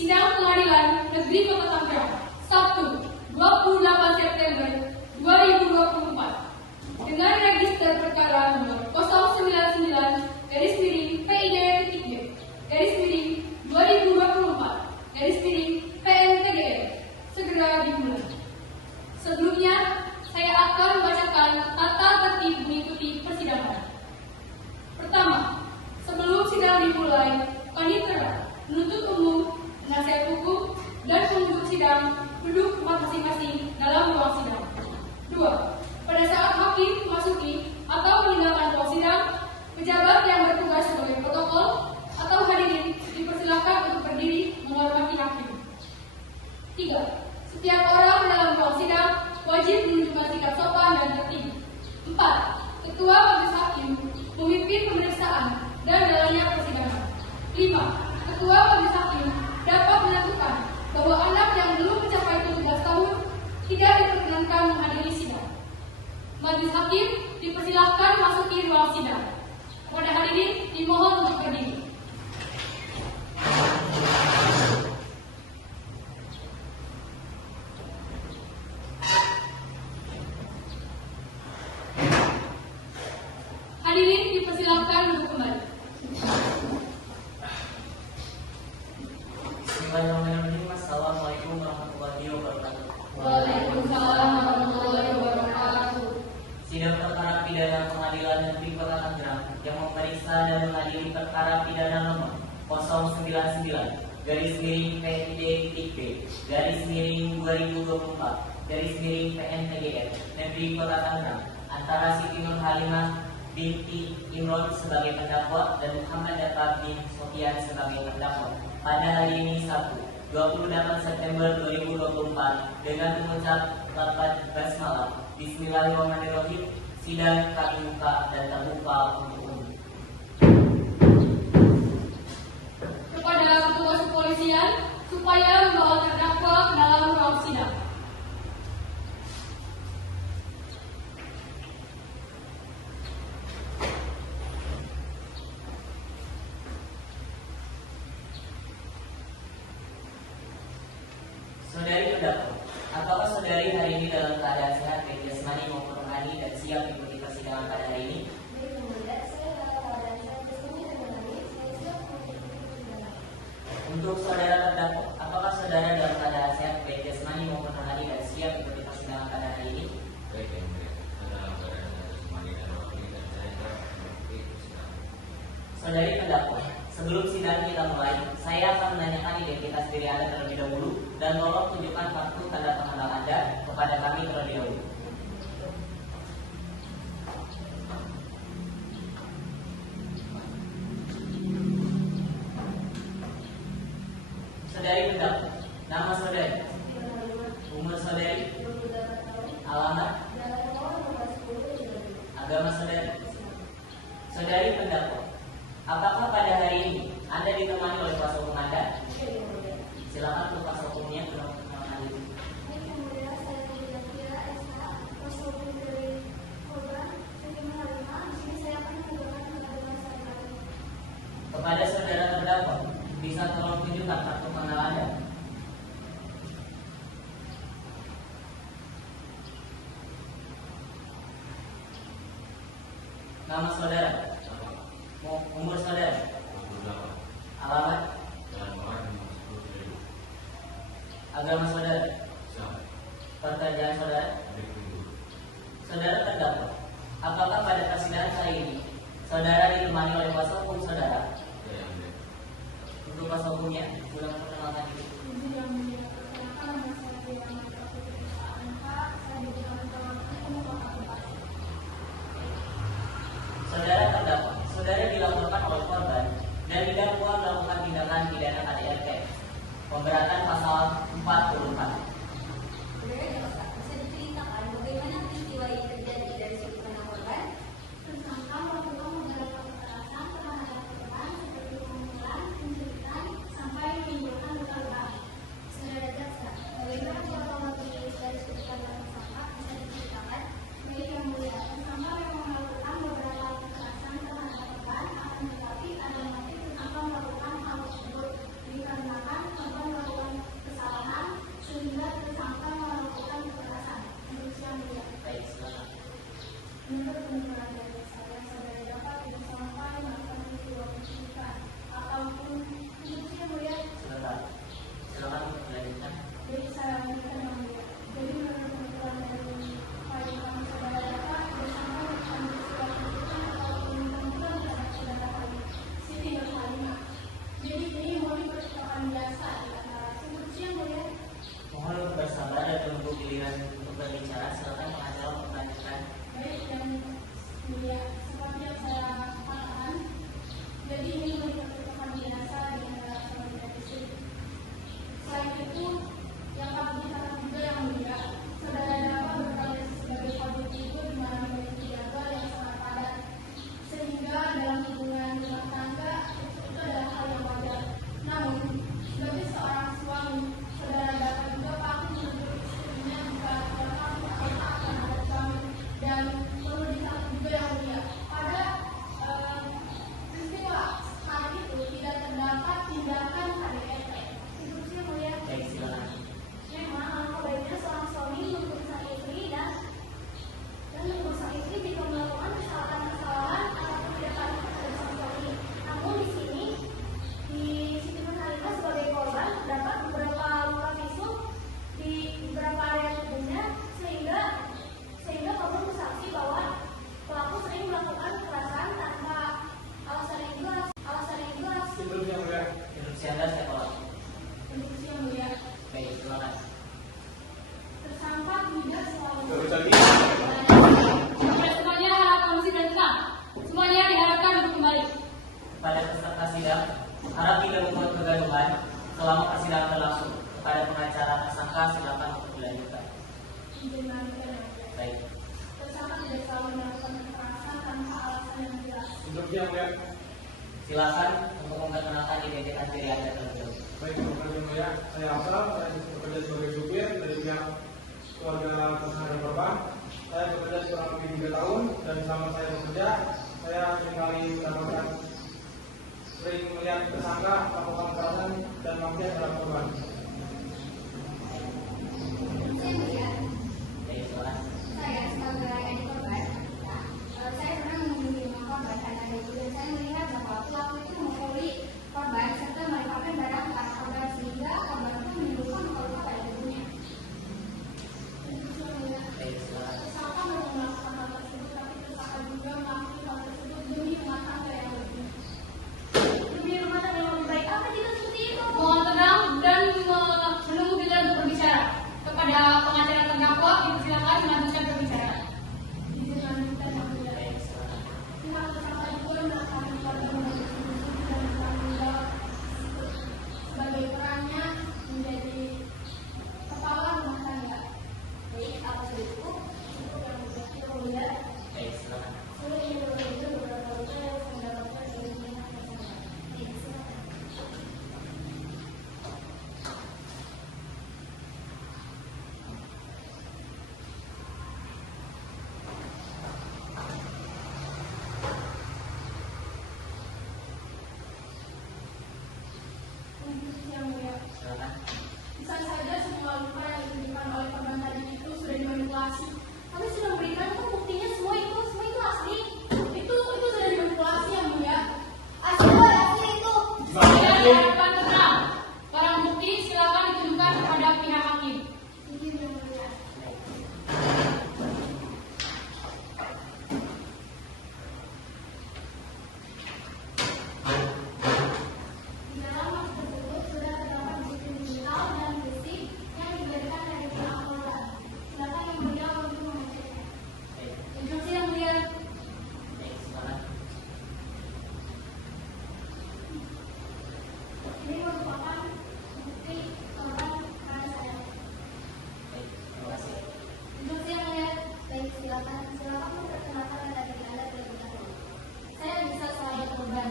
Sidang Pengadilan Negeri Kota Tangerang, Sabtu, 28 September 2024. Dengan register perkara nomor 099-PID-2024-PNTGR segera dimulai. Sebelumnya, saya akan membacakan tata tertib mengikuti persidangan. Pertama, sebelum sidang dimulai, panitera, penuntut umum, penasihat hukum, dan pengunjung sidang duduk tempat masing-masing dalam ruang sidang. 2. Pada saat hakim memasuki atau meninggalkan ruang sidang, pejabat yang bertugas sebagai protokol atau hadirin dipersilakan untuk berdiri menghormati hakim. 3. Setiap orang dalam ruang sidang wajib menunjukkan sikap sopan dan tertib. 4. Ketua majelis hakim memimpin pemeriksaan dan jalannya persidangan. 5. Ketua majelis hakim dapat menentukan bahwa anak yang belum mencapai 17 tahun tidak diperkenankan menghadiri sidang. Majelis hakim dipersilakan masuki ruang sidang. Kepada hadirin dimohon untuk berdiri. Hadirin dipersilakan duduk kembali. Bismillahirrahmanirrahim. Assalamualaikum warahmatullahi wabarakatuh. Waalaikumsalam warahmatullahi wabarakatuh. Sidang perkara pidana Pengadilan Negeri Kota Tangerang yang memeriksa dan mengadili perkara pidana nomor 099-PID-PID-2024-PNTGR Negeri Kota Tangerang antara Siti Nur Halimah binti Imron sebagai terdakwa dan Muhammad Datta bin Sofyan sebagai terdakwa pada hari ini Sabtu 28 September 2024 dengan mengucap lafaz basmalah. Bismillahirrahmanirrahim. Sidang kami buka dan terbuka untuk umum. Kepada petugas kepolisian supaya membawa terdakwa ke dalam ruang sidang. Saudari terdakwa, apakah saudari hari ini dalam keadaan sehat, baik jasmani maupun rohani, dan siap mengikuti persidangan pada hari ini? Untuk saudara terdakwa, apakah saudara dalam keadaan sehat, baik jasmani maupun rohani, dan siap mengikuti persidangan pada hari ini? Baik, yang mulia. Saya dalam keadaan jasmani dan rohani dan saya siap mengikuti persidangan. Saudari terdakwa, sebelum sidang kita mulai, saya akan menanyakan identitas diri Anda terlebih dahulu dan tolong tunjukkan kartu tanda pengenal Anda kepada kami terlebih dahulu. Saudari terdakwa, nama saudari, umur saudari, alamat, agama saudari. Saudari terdakwa, apakah pada hari ini Anda ditemani oleh kuasa hukum Anda? Silakan untuk kuasa hukumnya perkenalkan diri. Kepada saudara terdakwa, bisa tolong tunjukkan kartu pengenal Anda. Nama saudara, umur saudara, alamat, agama saudara, pekerjaan saudara. Saudara terdakwa, apakah pada persidangan kali ini saudara ditemani oleh kuasa hukum saudara? Untuk kuasa hukumnya, silakan perkenalkan diri. Saudara terdakwa, saudara dilaporkan oleh korban dan didakwa melakukan tindakan pidana KDRT. Pemberatan pasal 44. Bisa diceritakan bagaimana peristiwa yang terjadi dari sudut pandang korban? Tersangka melakukan beberapa kekerasan terhadap korban seperti pemukulan, penculikan, sampai menimbulkan luka lebam. Baik. Tersangka tidak selalu melakukan kekerasan tanpa alasan yang jelas. Instruksi yang mulia. Silakan untuk memperkenalkan identitas diri Anda terlebih dahulu. Baik, Bapak yang mulia, saya Afsal, saya bekerja sebagai supir dari pihak keluarga tersangka dan korban. Saya bekerja kurang lebih 3 tahun dan selama saya bekerja, saya seringkali mendapatkan sering melihat tersangka melakukan kekerasan dan maksiat terhadap korban. Saya melihat Baik, silakan. saya sebagai adik korban, saya pernah mengunjungi rumah korban dan ada itu dan saya melihat bahwa pelaku itu memukuli korban serta melemparkan barang ke arah korban sehingga korban itu menimbulkan luka-luka pada tubuhnya. Baik, silakan. Tersangka baru melakukan hal tersebut, tapi tersangka juga melakukan hal tersebut demi rumah tangga yang lebih. Demi rumah tangga yang lebih baik. Apa tidak seperti itu? Mohon tenang dan menunggu giliran untuk berbicara. Kepada pengacara terdakwa dipersilakan melanjutkan perbicaraan. Izin lanjutkan yang mulia. Baik, silakan. Pihak tersangka juga melakukan keluarga menjadi solusi dan bertanggung jawab sebagai perannya menjadi kepala rumah tangga. Baik, apa sudah cukup? Cukup yang mulia. Baik, silakan. Saya ingin berbagi beberapa luka yang saya dapatkan dari pihak tersangka. Baik, silakan. Yang mulia. Silakan. Bisa saja semua luka yang diberikan oleh korban tadi itu sudah dimanipulasi. Kami sudah memberikan kok buktinya semua itu asli. Itu sudah dimanipulasi yang mulia. Asli itu. Saya diharapkan tenang. Barang bukti silakan ditunjukkan kepada pihak hakim. Izin yang mulia. Di dalam mas tersebut sudah terdapat bukti digital dan fisik yang diberikan dari pihak korban. Silakan yang mulia untuk mengeceknya. Baik, Instruksi yang mulia. baik, silakan. Ini merupakan bukti korban pada saya. Baik, terima kasih. Instruksi yang mulia. Baik, silakan. Silakan memperkenalkan data diri Anda terlebih dahulu. Saya bisa sebagai korban.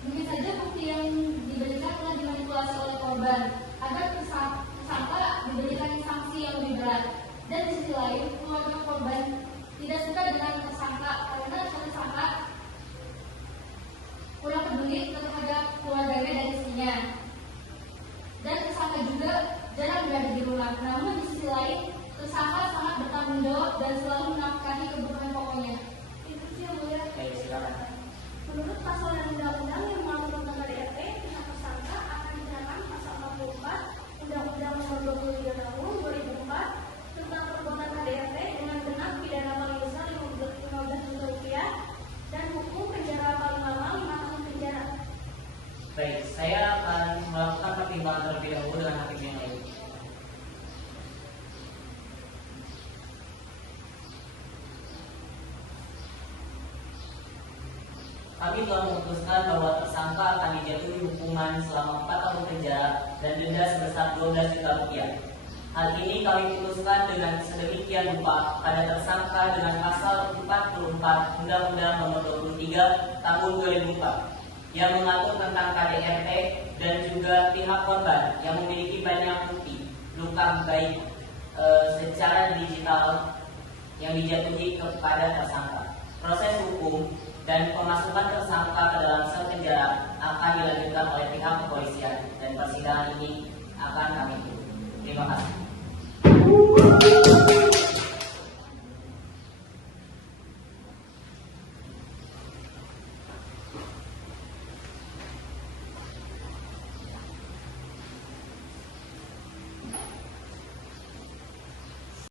Mungkin saja bukti yang diberikan telah dimanipulasi oleh korban agar tersangka diberikan sanksi yang lebih berat. Dan di sisi lain, keluarga korban tidak suka dengan tersangka karena tersangka kurang peduli terhadap keluarganya dan istrinya. Dan tersangka juga jarang berada di rumah. Namun di sisi lain, tersangka sangat bertanggung jawab dan selalu menafkahi kebutuhan pokoknya. Instruksi yang mulia. Baik, silakan. Menurut pasal dan undang-undang yang mengatur tentang KDRT, pihak tersangka akan dikenakan pasal 44 Undang-Undang Nomor 23 Tahun 2004 tentang perbuatan KDRT dengan genap pidana paling besar 15 juta rupiah dan hukum penjara paling lama 5 tahun penjara. Baik, saya akan melakukan pertimbangan terlebih dahulu dengan hakim yang lain. Kami telah memutuskan bahwa tersangka akan dijatuhi hukuman selama 4 tahun penjara dan denda sebesar 12 juta rupiah. Hal ini kami putuskan dengan sedemikian rupa pada tersangka dengan pasal 44 Undang-Undang Nomor 23 Tahun 2004 yang mengatur tentang KDRT dan juga pihak korban yang memiliki banyak bukti luka baik secara digital yang dijatuhi kepada tersangka. Proses hukum dan pemasukan tersangka ke dalam sel penjara akan dilanjutkan oleh pihak kepolisian dan persidangan ini akan kami tutup. Terima kasih.